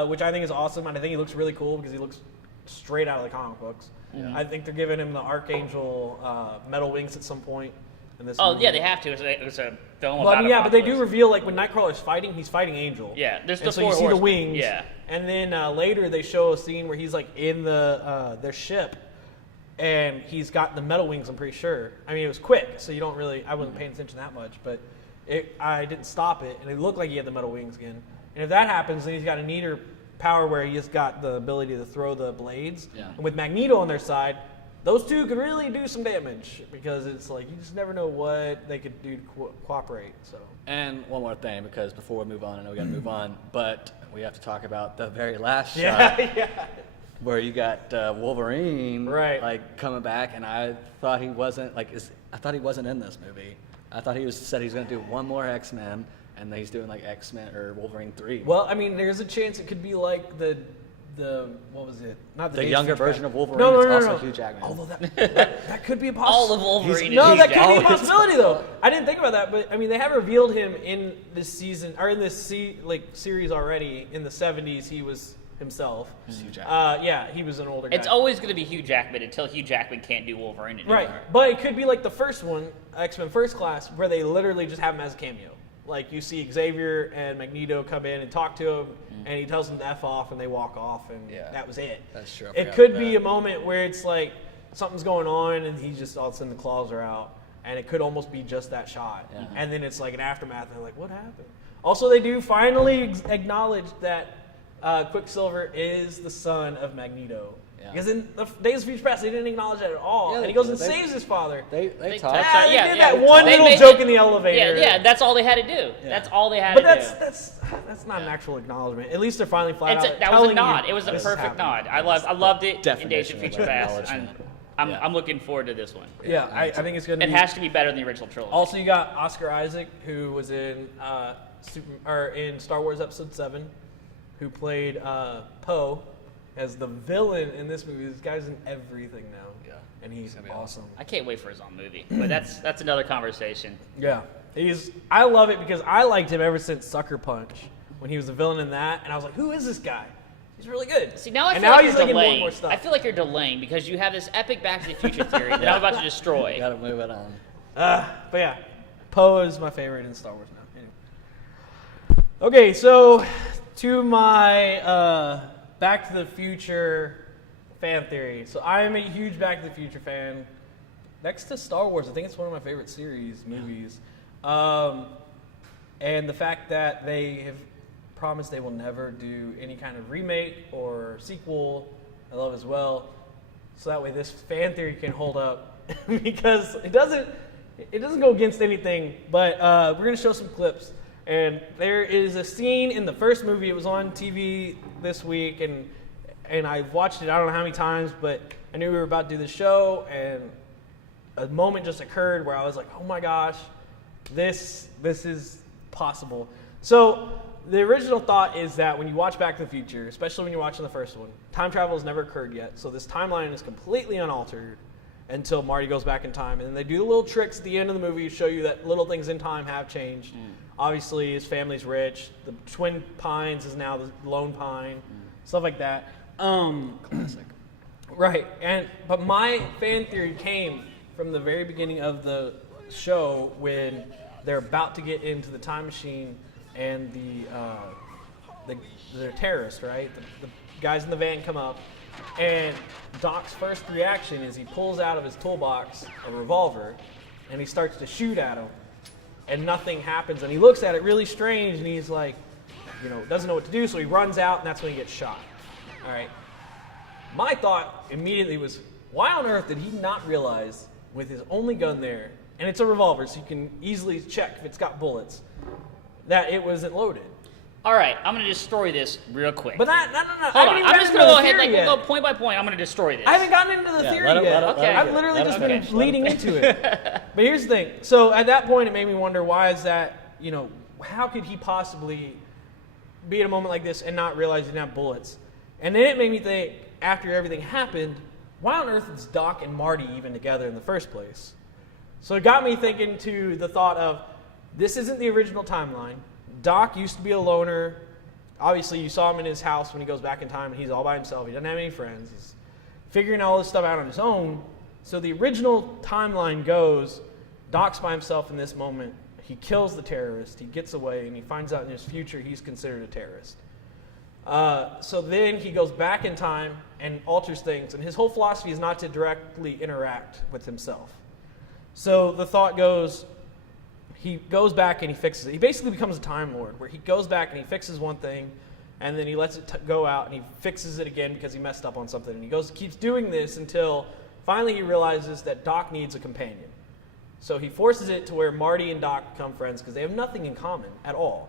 which I think is awesome. And I think he looks really cool because he looks straight out of the comic books. Yeah. I think they're giving him the Archangel metal wings at some point in this movie. Yeah, they have to. It was a film about yeah, but they do reveal, like, when Nightcrawler's fighting, he's fighting Angel. Yeah, there's the and so four you see the wings. Yeah. And then later they show a scene where he's, like, in their ship. And he's got the metal wings, I'm pretty sure. I mean, it was quick, so you don't really, I wasn't paying attention that much, but I didn't stop it, and it looked like he had the metal wings again. And if that happens, then he's got a neater power where he's got the ability to throw the blades. Yeah. And with Magneto on their side, those two could really do some damage, because it's like, you just never know what they could do to cooperate, so. And one more thing, because before we move on, I know we gotta move on, but we have to talk about the very last shot. Yeah. Where you got Wolverine, right, like coming back, and I thought he wasn't I thought he wasn't in this movie. I thought he said he's going to do one more X-Men, and then he's doing like X-Men or Wolverine 3. Well, I mean, there's a chance it could be like the what was it? Not the younger version of Wolverine. No. Also Hugh Jackman. Although that could be a possibility. All of Wolverine. No, that could be a possibility though. I didn't think about that, but I mean, they have revealed him in this season or in this series already. In the 70s, he was himself. Hugh Jackman. Yeah, he was an older guy. It's always going to be Hugh Jackman until Hugh Jackman can't do Wolverine anymore. Right, but it could be like the first one, X-Men First Class, where they literally just have him as a cameo. Like, you see Xavier and Magneto come in and talk to him, and he tells them to F off, and they walk off, and that was it. That's true. It could be a moment where it's like something's going on, and he just all of a sudden the claws are out, and it could almost be just that shot. Yeah. And then it's like an aftermath, and they're like, what happened? Also, they do finally acknowledge that Quicksilver is the son of Magneto. Yeah. Because in the Days of Future Past, they didn't acknowledge that at all. And he goes and saves his father. They talk. They did that one little joke in the elevator. Yeah, that's all they had to do. Yeah. That's all they had to do. But that's not an actual acknowledgement. At least they're finally flat out that was a nod. It was a perfect nod. I loved it in Days of Future Past. I'm looking forward to this one. Yeah, I think it's going to be... It has to be better than the original trilogy. Also, you got Oscar Isaac, who was in in Star Wars Episode 7, who played Poe as the villain in this movie. This guy's in everything now. Yeah. And he's awesome. I can't wait for his own movie. But that's another conversation. Yeah. I love it because I liked him ever since Sucker Punch, when he was the villain in that, and I was like, who is this guy? He's really good. See, now I feel like you're delaying. I feel like you're delaying because you have this epic Back to the Future theory that I'm about to destroy. You gotta move it on. But yeah, Poe is my favorite in Star Wars now. Anyway. Okay, so to my Back to the Future fan theory. So I am a huge Back to the Future fan. Next to Star Wars, I think it's one of my favorite movies. And the fact that they have promised they will never do any kind of remake or sequel, I love as well. So that way this fan theory can hold up because it doesn't go against anything. But we're gonna show some clips. And there is a scene in the first movie. It was on TV this week, and I watched it I don't know how many times, but I knew we were about to do the show, and a moment just occurred where I was like, oh my gosh, this is possible. So the original thought is that when you watch Back to the Future, especially when you're watching the first one, time travel has never occurred yet. So this timeline is completely unaltered until Marty goes back in time. And then they do the little tricks at the end of the movie to show you that little things in time have changed. Obviously, his family's rich. The Twin Pines is now the Lone Pine. Stuff like that. Classic. Right. But my fan theory came from the very beginning of the show when they're about to get into the time machine and they're terrorists, right? The guys in the van come up, and Doc's first reaction is he pulls out of his toolbox a revolver and he starts to shoot at him. And nothing happens, and he looks at it really strange, and he's like, doesn't know what to do, so he runs out, and that's when he gets shot. All right. My thought immediately was, why on earth did he not realize with his only gun there, and it's a revolver, so you can easily check if it's got bullets, that it wasn't loaded? All right, I'm going to destroy this real quick. But no. Hold on, I'm just going to go ahead, we'll go point by point. I'm going to destroy this. I haven't gotten into the theory yet. I've literally just been leading into it. But here's the thing. So at that point, it made me wonder, why is that, how could he possibly be at a moment like this and not realize he didn't have bullets? And then it made me think, after everything happened, why on earth is Doc and Marty even together in the first place? So it got me thinking to the thought of, this isn't the original timeline. Doc used to be a loner. Obviously, you saw him in his house when he goes back in time, and he's all by himself. He doesn't have any friends. He's figuring all this stuff out on his own. So the original timeline goes, Doc's by himself in this moment. He kills the terrorist. He gets away, and he finds out in his future he's considered a terrorist. So then he goes back in time and alters things, and his whole philosophy is not to directly interact with himself. So the thought goes, he goes back and he fixes it. He basically becomes a Time Lord, where he goes back and he fixes one thing, and then he lets it go out, and he fixes it again because he messed up on something. And he keeps doing this until finally he realizes that Doc needs a companion. So he forces it to where Marty and Doc become friends because they have nothing in common at all.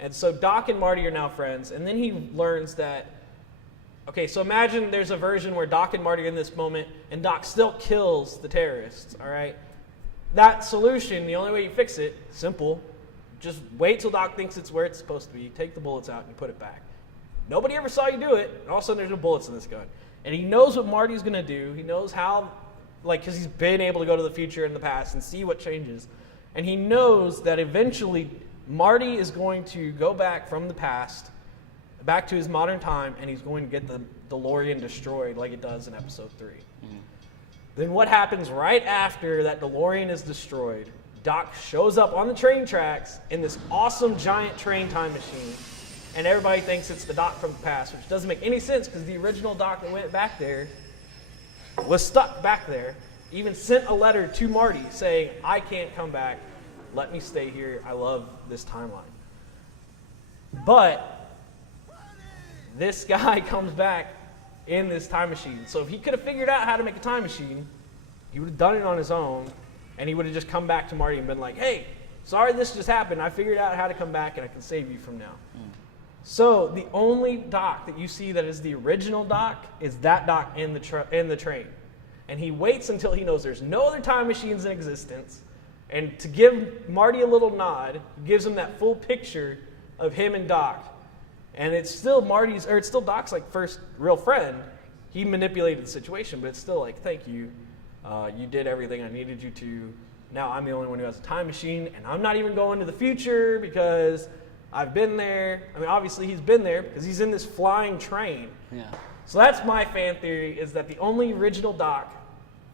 And so Doc and Marty are now friends, and then he learns that, okay, so imagine there's a version where Doc and Marty are in this moment, and Doc still kills the terrorists, all right? That solution, the only way you fix it, simple, just wait till Doc thinks it's where it's supposed to be, take the bullets out, and you put it back. Nobody ever saw you do it, and all of a sudden there's no bullets in this gun. And he knows what Marty's going to do. He knows how, because he's been able to go to the future and the past and see what changes. And he knows that eventually Marty is going to go back from the past, back to his modern time, and he's going to get the DeLorean destroyed like it does in episode 3. Mm-hmm. Then what happens right after that DeLorean is destroyed? Doc shows up on the train tracks in this awesome giant train time machine, and everybody thinks it's the Doc from the past, which doesn't make any sense because the original Doc that went back there was stuck back there, even sent a letter to Marty saying, I can't come back, let me stay here, I love this timeline. But this guy comes back in this time machine. So if he could have figured out how to make a time machine, he would have done it on his own, and he would have just come back to Marty and been like, hey, sorry this just happened, I figured out how to come back and I can save you from now. So the only Doc that you see that is the original Doc is that Doc in the train. And he waits until he knows there's no other time machines in existence, and to give Marty a little nod, gives him that full picture of him and Doc. And it's still Doc's like first real friend. He manipulated the situation, but it's still like, thank you. You did everything I needed you to. Now I'm the only one who has a time machine, and I'm not even going to the future because I've been there. I mean, obviously he's been there because he's in this flying train. Yeah. So that's my fan theory, is that the only original Doc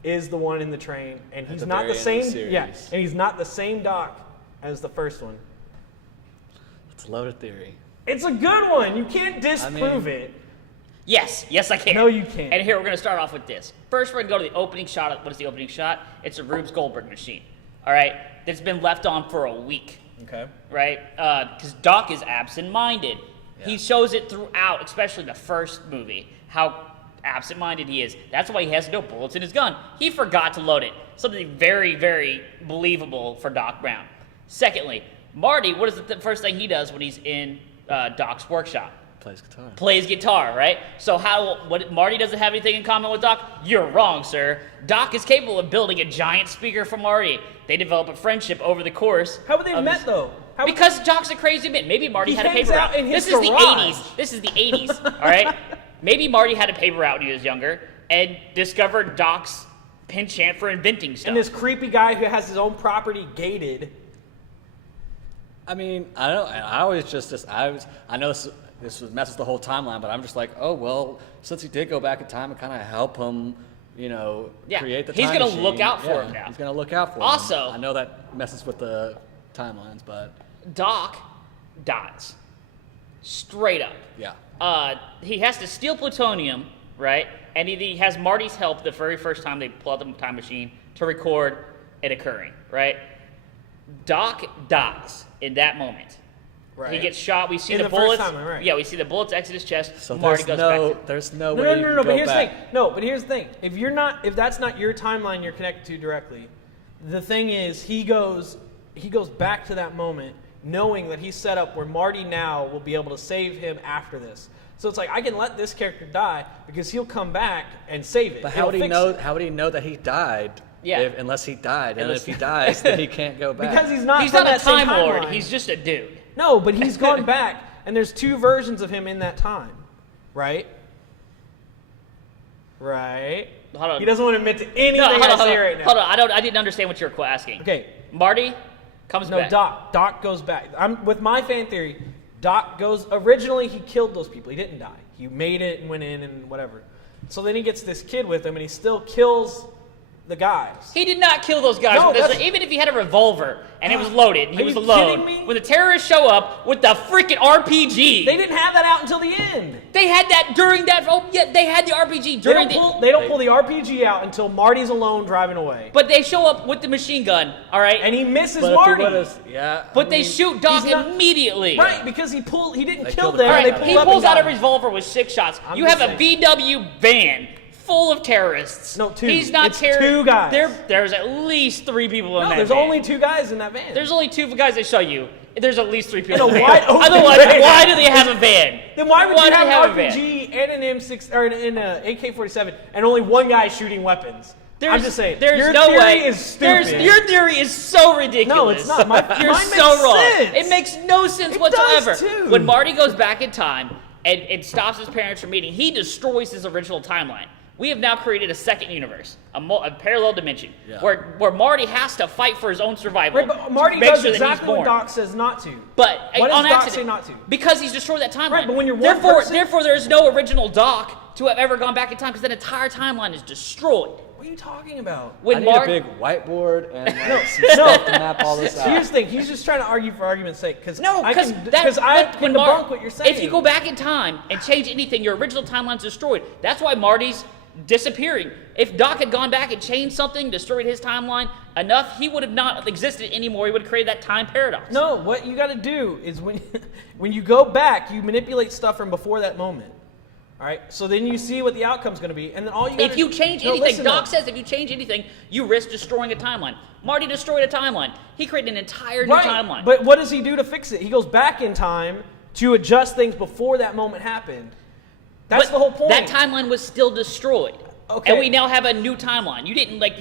is the one in the train, and he's not the same. Yeah, and he's not the same Doc as the first one. It's a loaded theory. It's a good one. You can't disprove it. Yes, I can. No, you can't. And here we're going to start off with this. First, we're going to go to the opening shot. What is the opening shot? It's a Rube Goldberg machine. All right, that's been left on for a week. Okay. Right, because Doc is absent-minded. Yeah. He shows it throughout, especially the first movie, how absent-minded he is. That's why he has no bullets in his gun. He forgot to load it. Something very, very believable for Doc Brown. Secondly, Marty, what is the first thing he does when he's in Doc's workshop? Plays guitar, right? So Marty doesn't have anything in common with Doc? You're wrong, sir. Doc is capable of building a giant speaker for Marty. They develop a friendship over the course. How would they have met, though? Because Doc's a crazy man. Maybe Marty had a paper route. This is the 80s. This is the 80s, all right? Maybe Marty had a paper route when he was younger and discovered Doc's penchant for inventing stuff. And this creepy guy who has his own property gated. I mean, I don't know. I know this messes the whole timeline, but I'm just like, oh, well, since he did go back in time and kind of help him, create the time machine. He's going to look out for him now. He's going to look out for him. Also, I know that messes with the timelines, but Doc dies. Straight up. Yeah. He has to steal plutonium, right? And he has Marty's help the very first time they pull out the time machine to record it occurring, right? Doc dies in that moment. Right. He gets shot. We see the bullets. First time, right. Yeah, we see the bullets exit his chest. So Marty goes back. There's no way. No. But here's the thing. No, but here's the thing. If that's not your timeline, you're connected to directly. The thing is, he goes back to that moment, knowing that he's set up where Marty now will be able to save him after this. So it's like, I can let this character die because he'll come back and save it. But how would he know that he died? Yeah. Unless he died, and if he dies, then he can't go back. Because he's not a Time Lord. He's just a dude. No, but he's gone back, and there's two versions of him in that time, right? Right. hold on. He doesn't want to admit to anything hold I on, say right now. Hold on, I didn't understand what you were asking. Okay. Marty comes back. No, Doc goes back. With my fan theory, Doc goes, originally he killed those people. He didn't die. He made it and went in and whatever. So then he gets this kid with him and he still kills the guys. He did not kill those guys. No, Even if he had a revolver and it was loaded and he was you alone. kidding me? When the terrorists show up with the freaking RPG. They didn't have that out until the end. They had that during that. Oh, yeah, they had the RPG during They don't pull the RPG out until Marty's alone driving away. But they show up with the machine gun, all right? And he misses Marty. But they shoot Doc immediately. Right, because he didn't kill All them. right, They he pull up pulls and out a got him. revolver with 6 shots. I'm You have just a VW van full of terrorists. No, 2. He's not It's 2 guys. There's at least 3 people in that there's van. only 2 guys in that van. There's only 2 guys they show you. There's at least 3 people In a in the van. wide open Otherwise, van. why do they have a van? Then why would do you they have a an van? RPG and an M6 or an AK-47 and only one guy shooting weapons? I'm just saying. There's your no theory way. is stupid. Your theory is so ridiculous. No, it's not. You're Mine so makes wrong. sense. It makes no sense It whatsoever. does, too. When Marty goes back in time and stops his parents from meeting, he destroys his original timeline. We have now created a second universe, a parallel dimension, where Marty has to fight for his own survival. Right, but Marty to make does sure that exactly he's what born. Doc says not to. But What on does Doc accident, say not to? Because he's destroyed that timeline. Right, but when you're one therefore, there's no original Doc to have ever gone back in time because that entire timeline is destroyed. What are you talking about? I need a big whiteboard and some stuff to map all this out. Here's the thing. He's just trying to argue for argument's sake. Because I because can debunk what you're saying. If you go back in time and change anything, your original timeline's destroyed. That's why Marty's disappearing. If Doc had gone back and changed something, destroyed his timeline enough, he would have not existed anymore. He would have created that time paradox. No, what you got to do is when you go back, you manipulate stuff from before that moment. All right, so then you see what the outcome's going to be, and then all you. If you change anything, Doc says if you change anything, you risk destroying a timeline. Marty destroyed a timeline. He created an entire new timeline. But what does he do to fix it? He goes back in time to adjust things before that moment happened. That's the whole point. That timeline was still destroyed. Okay. And we now have a new timeline. He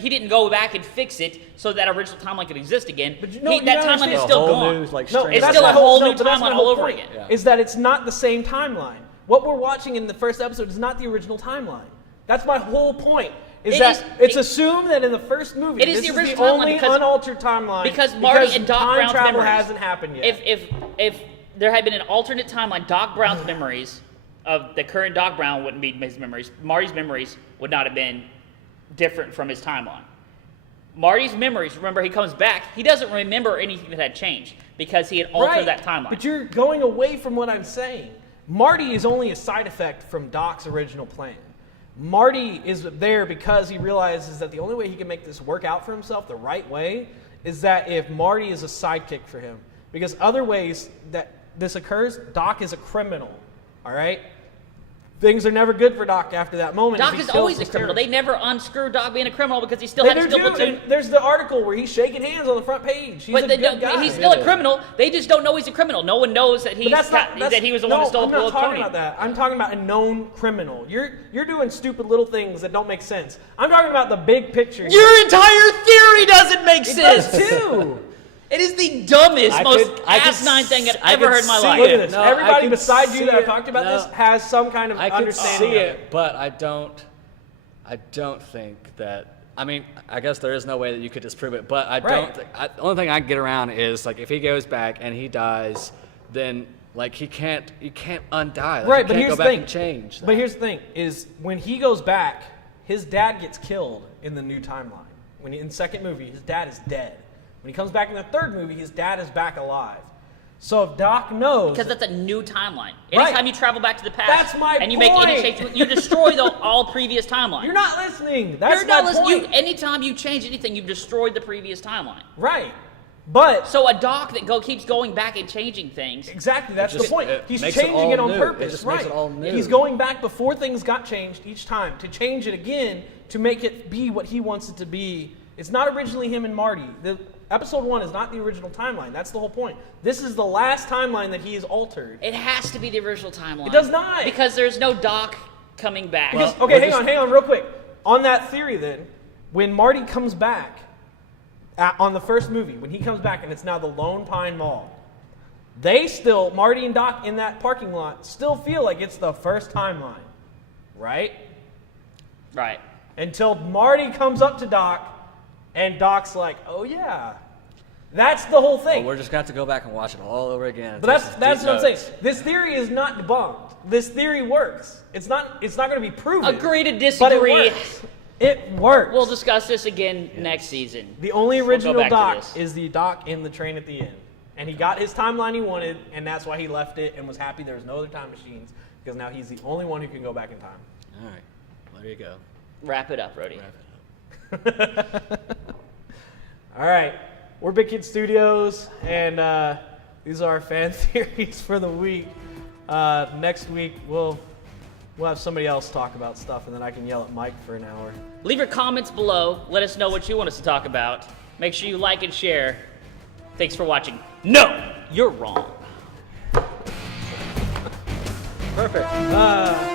didn't go back and fix it so that original timeline could exist again. But that timeline is still gone. No, it's still a whole new timeline all over again. Is that it's not the same timeline. What we're watching in the first episode is not the original timeline. That's my whole point. It's assumed that in the first movie, it is this the original is the only timeline unaltered timeline because Marty and Doc time Brown's travel memories hasn't happened yet. If there had been an alternate timeline, Doc Brown's memories of the current Doc Brown wouldn't be his memories. Marty's memories would not have been different from his timeline. Marty's memories, remember, he comes back, he doesn't remember anything that had changed because he had altered that timeline. But you're going away from what I'm saying. Marty is only a side effect from Doc's original plan. Marty is there because he realizes that the only way he can make this work out for himself the right way is that if Marty is a sidekick for him. Because other ways that this occurs, Doc is a criminal. All right? Things are never good for Doc after that moment. Doc is always a criminal. They never unscrew Doc being a criminal because he still They had to do still too, platoon. and there's the article where he's shaking hands on the front page. He's But a good guy. he's still a criminal. They just don't know he's a criminal. No one knows that But that he was the one who stole the I'm not talking Tony. about that. I'm talking about a known criminal. You're doing stupid little things that don't make sense. I'm talking about the big picture. Your entire theory doesn't make sense. It does too. It is the dumbest, most asinine thing I've ever heard in my life. Look at this. No, Everybody I besides see you that I've it. talked about No. this has some kind of I can understanding see of it, but I don't think that. I mean, I guess there is no way that you could disprove it, but I don't. The only thing I can get around is like if he goes back and he dies, then like he can't undie. Like, Right, he but can't here's go the back thing. and change. But here's the thing: is when he goes back, his dad gets killed in the new timeline. In the second movie, his dad is dead. When he comes back in the third movie, his dad is back alive. So if Doc knows, Because that's a new timeline. Right. Anytime you travel back to the past That's my and you make any point. change, you destroy all previous timelines. You're not listening. That's You're not my listening. point. Anytime you change anything, you've destroyed the previous timeline. Right. But so a Doc that keeps going back and changing things. Exactly, that's the point. He's makes it changing it all on new. purpose. It just right. makes it all new. He's going back before things got changed each time to change it again to make it be what he wants it to be. It's not originally him and Marty. The episode 1 is not the original timeline. That's the whole point. This is the last timeline that he has altered. It has to be the original timeline. It does not. Because there's no Doc coming back. Because, okay, hang on real quick. On that theory then, when Marty comes back on the first movie, when he comes back and it's now the Lone Pine Mall, Marty and Doc in that parking lot still feel like it's the first timeline. Right? Right. until Marty comes up to Doc, and Doc's like, "Oh yeah." That's the whole thing. Well, we're just gonna have to go back and watch it all over again. But that's what I'm saying. This theory is not debunked. This theory works. It's not going to be proven. Agree to disagree. But it works. It works. We'll discuss this again next season. The only original back to Doc this. is the Doc in the train at the end. And he got his timeline he wanted, and that's why he left it and was happy there was no other time machines, because now he's the only one who can go back in time. All right. Well, there you go. Wrap it up, Rhodey. All right. We're Big Kid Studios, and these are our fan theories for the week. Next week, we'll have somebody else talk about stuff, and then I can yell at Mike for an hour. Leave your comments below. Let us know what you want us to talk about. Make sure you like and share. Thanks for watching. No, you're wrong. Perfect.